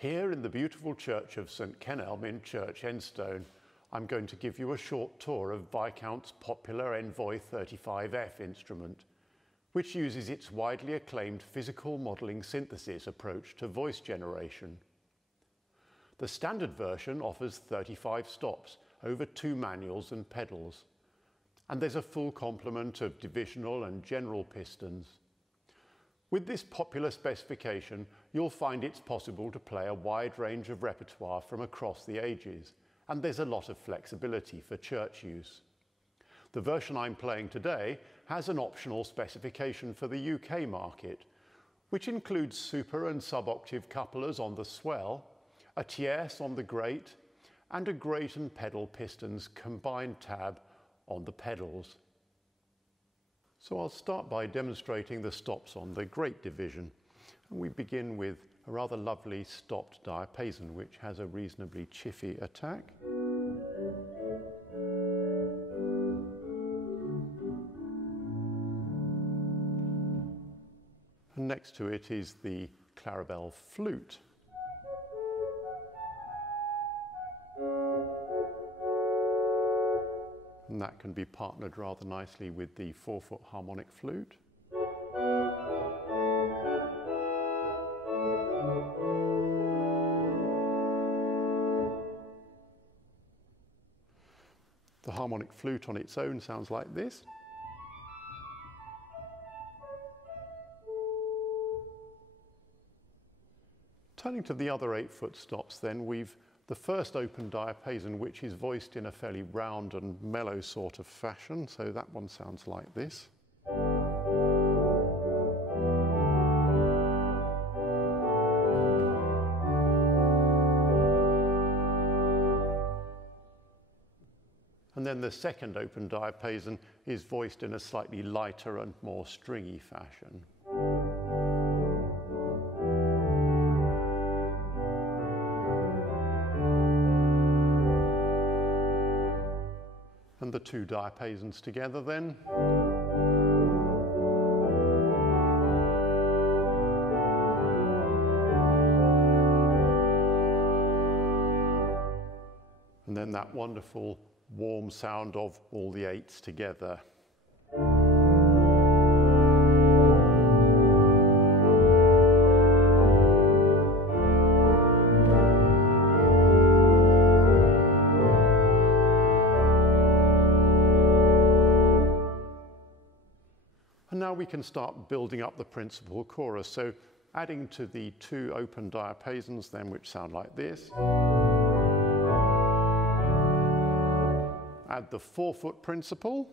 Here in the beautiful church of St Kenelm in Church Enstone, I'm going to give you a short tour of Viscount's popular Envoy 35F instrument, which uses its widely acclaimed physical modelling synthesis approach to voice generation. The standard version offers 35 stops over 2 manuals and pedals, and there's a full complement of divisional and general pistons. With this popular specification, you'll find it's possible to play a wide range of repertoire from across the ages, and there's a lot of flexibility for church use. The version I'm playing today has an optional specification for the UK market, which includes super and sub-octave couplers on the swell, a tierce on the grate, and a grate and pedal pistons combined tab on the pedals. So I'll start by demonstrating the stops on the grate division. And we begin with a rather lovely stopped diapason, which has a reasonably chiffy attack. And next to it is the Clarabelle flute. And that can be partnered rather nicely with the 4-foot harmonic flute. The harmonic flute on its own sounds like this. Turning to the other 8-foot stops then, we've the first open diapason, which is voiced in a fairly round and mellow sort of fashion, so that one sounds like this. And then the second open diapason is voiced in a slightly lighter and more stringy fashion. And the 2 diapasons together then. And then that wonderful warm sound of all the 8s together. And now we can start building up the principal chorus. So adding to the 2 open diapasons then, which sound like this. Add the 4-foot principal.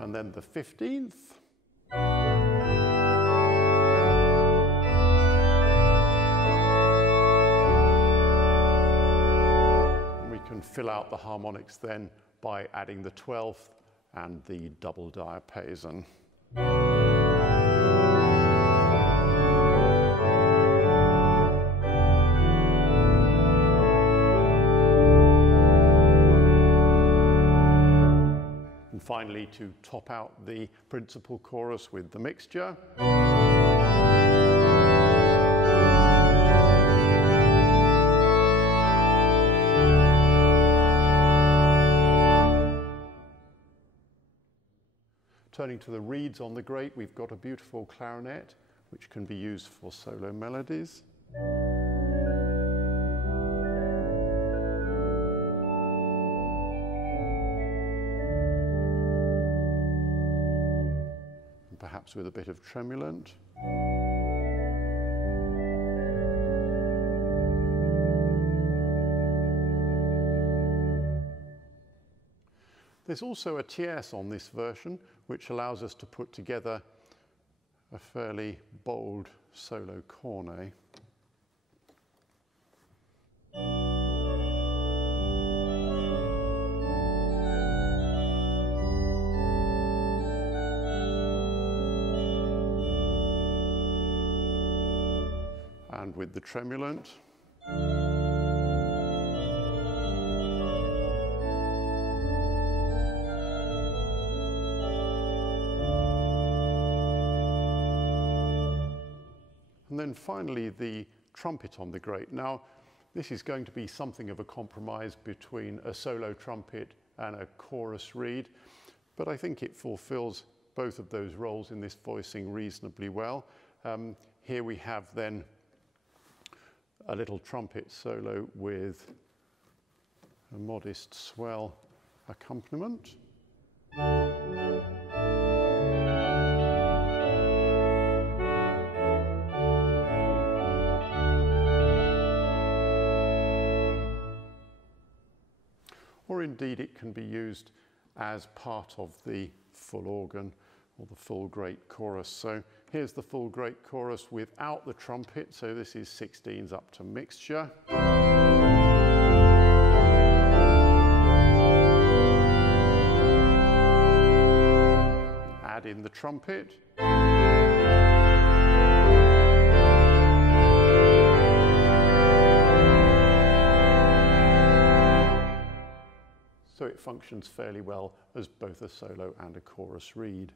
And then the 15th. Fill out the harmonics then by adding the 12th and the double diapason. And finally, to top out the principal chorus with the mixture. Turning to the reeds on the grate, we've got a beautiful clarinet, which can be used for solo melodies. And perhaps with a bit of tremulant. There's also a tierce on this version, which allows us to put together a fairly bold solo cornet. And with the tremulant. And then finally the trumpet on the grate. Now, this is going to be something of a compromise between a solo trumpet and a chorus reed, but I think it fulfills both of those roles in this voicing reasonably well. Here we have then a little trumpet solo with a modest swell accompaniment. Or indeed it can be used as part of the full organ or the full great chorus. So here's the full great chorus without the trumpet. So this is 16s up to mixture. Add in the trumpet. So it functions fairly well as both a solo and a chorus reed.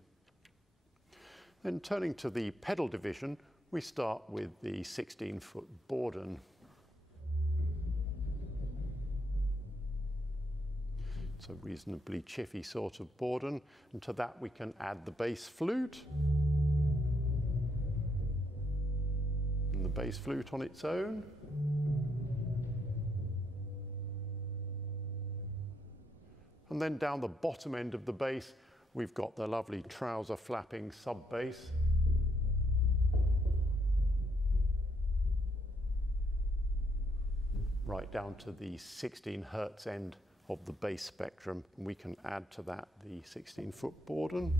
Then turning to the pedal division, we start with the 16-foot Borden. It's a reasonably chiffy sort of Borden, and to that we can add the bass flute. And the bass flute on its own. And then down the bottom end of the bass, we've got the lovely trouser flapping sub bass. Right down to the 16 hertz end of the bass spectrum. And we can add to that the 16-foot Borden.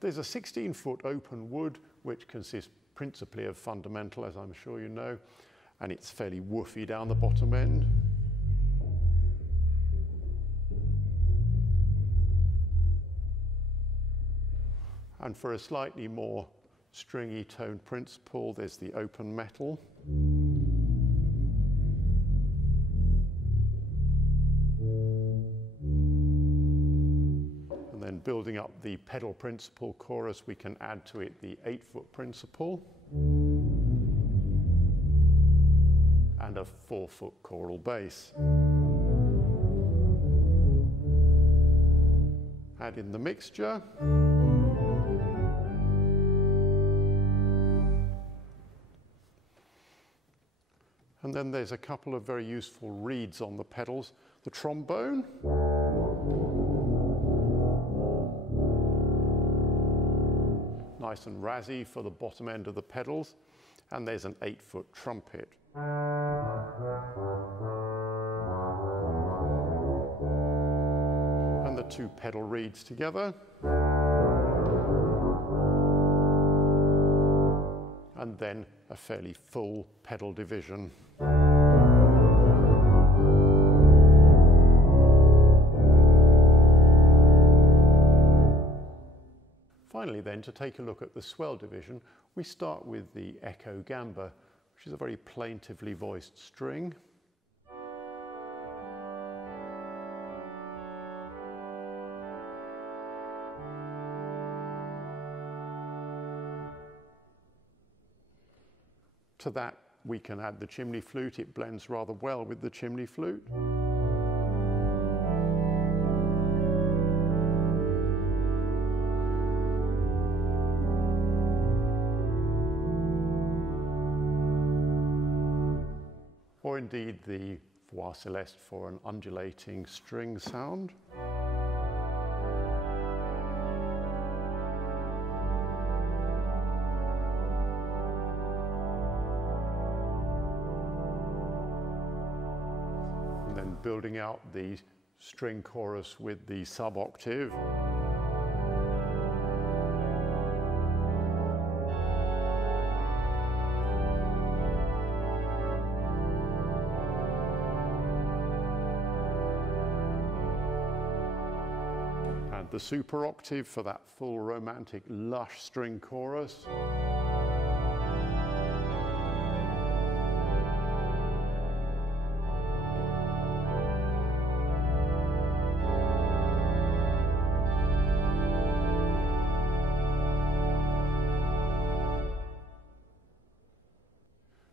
There's a 16-foot open wood, which consists principally of fundamental, as I'm sure you know, and it's fairly woofy down the bottom end. And for a slightly more stringy tone principle, there's the open metal. And then building up the pedal principle chorus, we can add to it the 8-foot principle and a 4-foot choral bass. Add in the mixture. And then there's a couple of very useful reeds on the pedals. The trombone. Nice and razzy for the bottom end of the pedals. And there's an 8-foot trumpet. And the two pedal reeds together. And then a fairly full pedal division. Finally then, to take a look at the swell division, we start with the echo gamba, which is a very plaintively voiced string. To that we can add the chimney flute. It blends rather well with the chimney flute. Or indeed the voix celeste for an undulating string sound. And then building out the string chorus with the sub-octave. The super octave for that full romantic lush string chorus.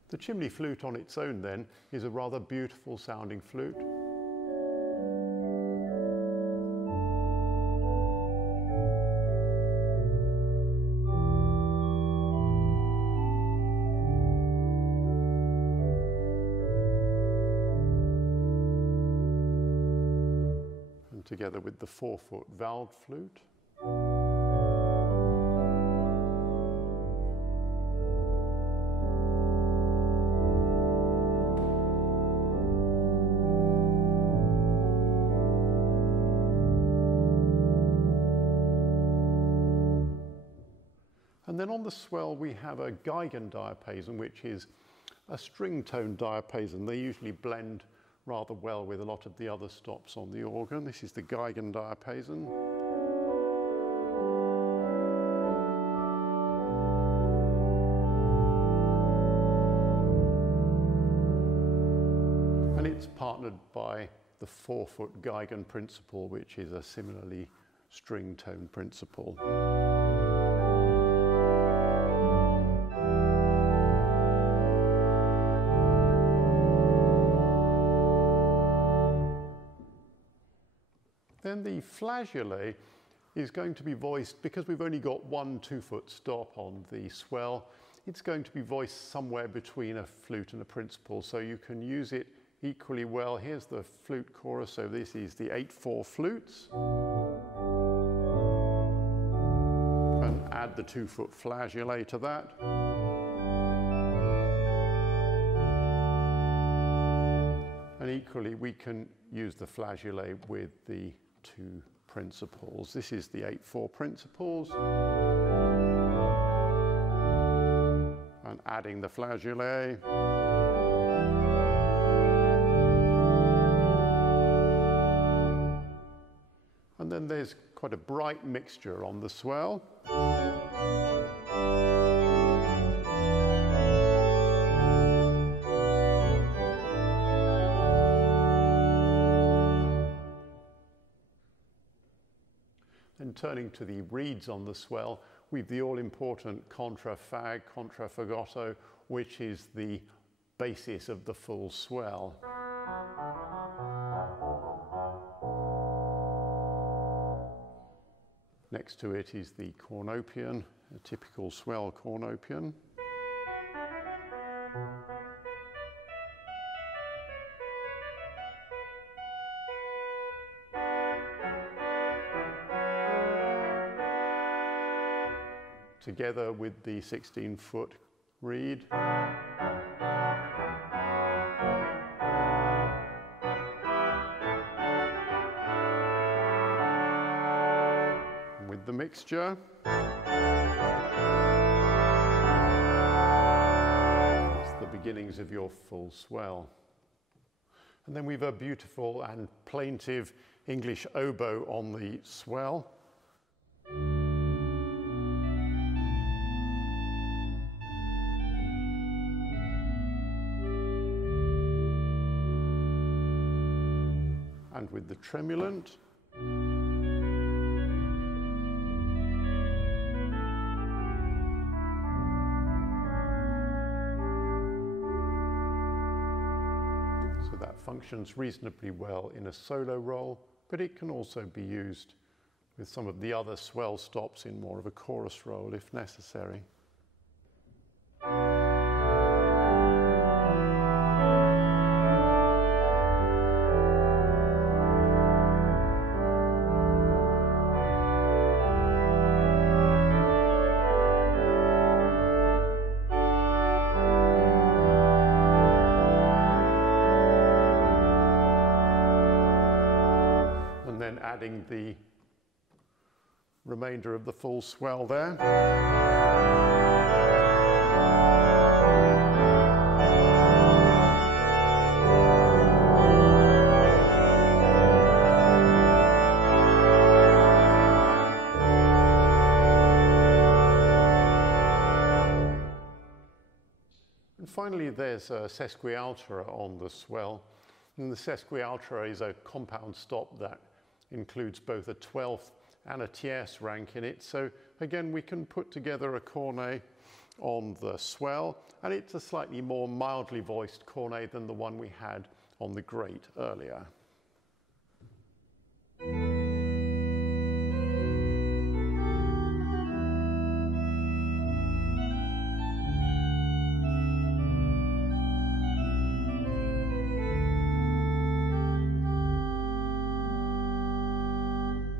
The chimney flute on its own then is a rather beautiful sounding flute. And together with the 4-foot valved flute. And then on the swell we have a Geigen diapason, which is a string tone diapason. They usually blend rather well with a lot of the other stops on the organ. This is the Geigen diapason. And it's partnered by the 4-foot Geigen principal, which is a similarly string tone principal. Then the flageolet is going to be voiced, because we've only got one 2-foot stop on the swell, it's going to be voiced somewhere between a flute and a principal, so you can use it equally well. Here's the flute chorus, so this is the 8/4 flutes. And add the 2-foot flageolet to that. And equally we can use the flageolet with the 2 principals. This is the 8/4 principals. And adding the flageolet. And then there's quite a bright mixture on the swell. And turning to the reeds on the swell, we've the all-important contrafag, contrafagotto, which is the basis of the full swell. Next to it is the cornopian, a typical swell cornopian. Together with the 16-foot reed. With the mixture. It's the beginnings of your full swell. And then we've a beautiful and plaintive English oboe on the swell. And with the tremulant. So that functions reasonably well in a solo role, but it can also be used with some of the other swell stops in more of a chorus role if necessary. Adding the remainder of the full swell there. And finally there's a sesquialtera on the swell. And the sesquialtera is a compound stop that includes both a 12th and a tierce rank in it. So again, we can put together a cornet on the swell, and it's a slightly more mildly voiced cornet than the one we had on the grate earlier.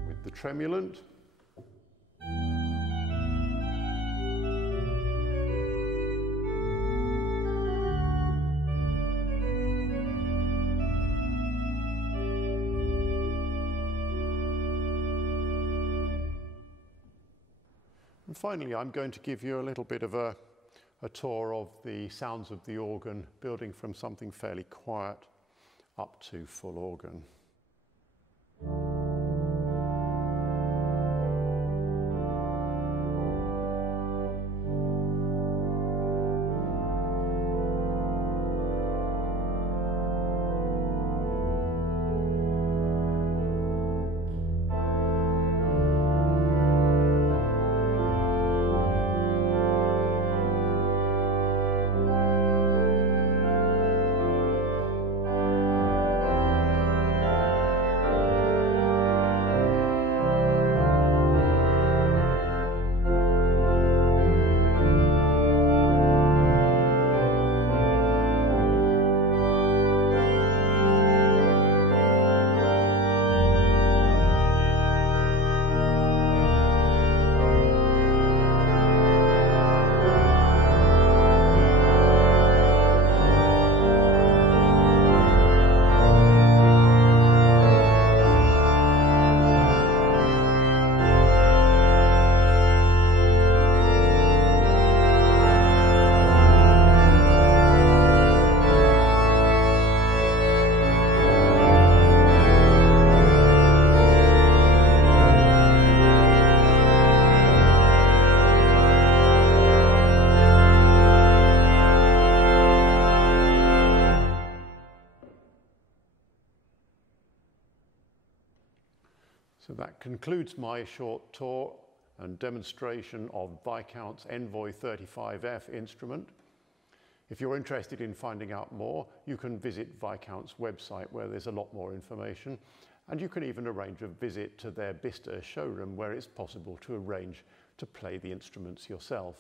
With the tremulant. And finally, I'm going to give you a little bit of a tour of the sounds of the organ, building from something fairly quiet up to full organ. So that concludes my short tour and demonstration of Viscount's Envoy 35F instrument. If you're interested in finding out more, you can visit Viscount's website where there's a lot more information, and you can even arrange a visit to their Bicester showroom where it's possible to arrange to play the instruments yourself.